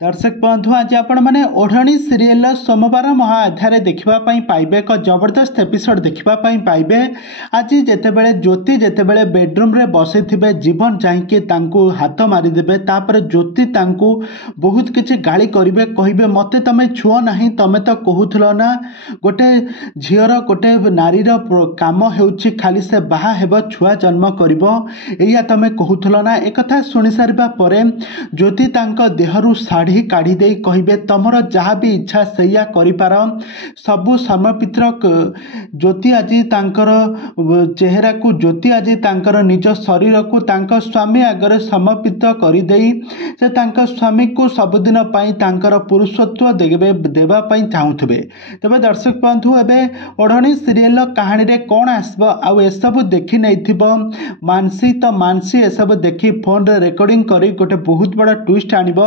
दर्शक बंधु आज आपण मैंने ओढ़णी सीरियल सोमवार महाअध्याय देखापी पाइबे एक जबरदस्त एपिसोड देखापी पाइबे। आज जितेबले ज्योति जितेबले बेडरूम रे बसई थे जीवन जाकि हाथ मारिदेवे तापर ज्योति बहुत किसी गाली करेंगे कहे मत तुम छुओ ना तुम तो कहूल ना गोटे झीर गोटे नारीर काम हो खाली से बाहा हेब छुआ जन्म कर तुम कहूल ना एक शुणी सारा ज्योति देहरु शाढ़ी काढ़ी दे कहे तुमर जहाँ भी इच्छा सैया कर सबू समर्पित ज्योति आज तांकर चेहरा को ज्योति आज तांकर निज शरीर को तांकर स्वामी आगे समर्पित कर से तांकर स्वामी को सबुदिन तांकर पुरुषत्व देवाई चाहूबे। तेज दर्शक बंधु एवं ओढ़णी सीरियल कहानी रे कौन आसब आउ एसबू देखी नहीं मानसी तो मानसी एसबू देखी फोन रे रेकर्डिंग कर गोटे बहुत बड़ा ट्विस्ट आनिब।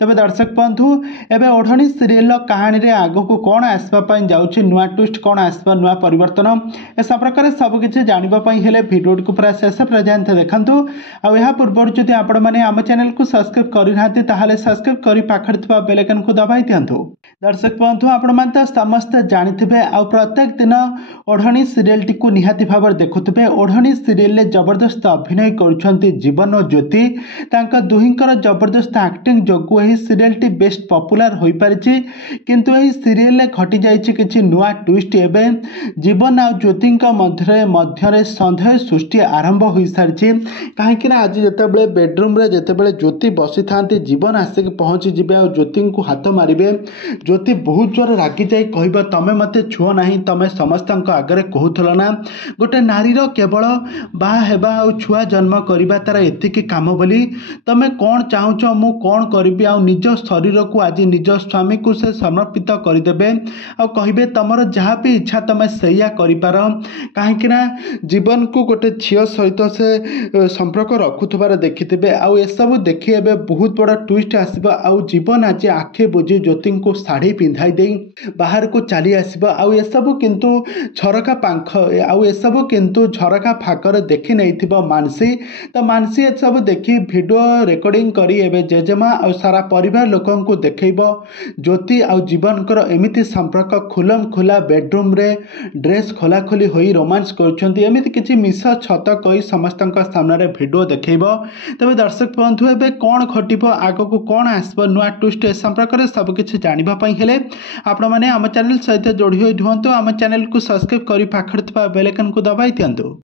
तेज दर्शक बंधु एवं ओढ़णी सीरियल कहानी रे आग को कौन आसवाई जाऊँगी नुआ ट्विस्ट कौन आसवा नुआ परिवर्तन ए संपर्क सबकि जानापी भिडियो को पूरा शेष पर्यंत देखूँ। आ पूर्व जदि आपण मैंने आम चैनल को सब्सक्राइब करना सब्सक्राइब कर पाखर बेल आइकन को दबाई दिंतु। दर्शक बंधु आपण मैंने तो समस्ते जानिथे आ प्रत्येक दिन ओढ़णी सीरियल टी निहाती भाव देखुवे। ओढ़णी सीरियल जबरदस्त अभिनय कर जीवन और ज्योति दुहींकर जबरदस्त एक्टिंग जो सीरियल टी बेस्ट पॉपुलर हो पारी किंतु यही सीरियल घटी जाइए किसी नुआ ट्विस्ट एवं जीवन आ ज्योति मध्य सन्देह सृष्टि आरंभ हो सारी कहीं आज जितेबले बेडरूम रे जितेबले ज्योति बसी था जीवन आसिक पहुँची जी आ ज्योति को हाथ मारे ज्योति बहुत जोर रागी जाए कह तुम मत छुओ ना तुम समस्त आगे कहूल ना गोटे नारीर केवल बाहा छुआ जन्म करवा तार एतिकी काम बोली तुम कौन चाहूच मु कौन करी आ निज शरीर को आज निज स्वामी को से समर्पित करदे आ कहे तुम जहाँ भी इच्छा तुम सैया कर कहीं जीवन को गोटे झील सहित से संपर्क रखुबार देखिथे आउ एसबू देखी ए बहुत बड़ा ट्विस्ट आसब आउ जीवन आज आखि बुझी ज्योति को शाढ़ी पिंधाई दे बाहर को चली आसब आउ एसबू किंतु झरका पाख आउ एसबू किंतु झरका फाकर देखी नहीं मानसी तो मानसी एसबू देखी वीडियो रेकर्डिंग करी एवं जेजेमा और सारा परिवार लोकों को देखब ज्योति आउ जीवनकर एमिति संपर्क खुलम खुला बेडरूम रे ड्रेस खोला खोली होई रोमांस करछंती किसी मिस छत कही समस्त सामने वीडियो देखब। तेज दर्शक बंधु एवं कौन घटब आग को कौन आसब नुआ ट्विस्ट ए संपर्क में सबकि जानापी हेले आपण मैंने आम चैनल सहित जोड़ी हुई रुहतु। आम चैनल को सब्सक्राइब कर पाखर बेल आइकन को दबाई दिंतु।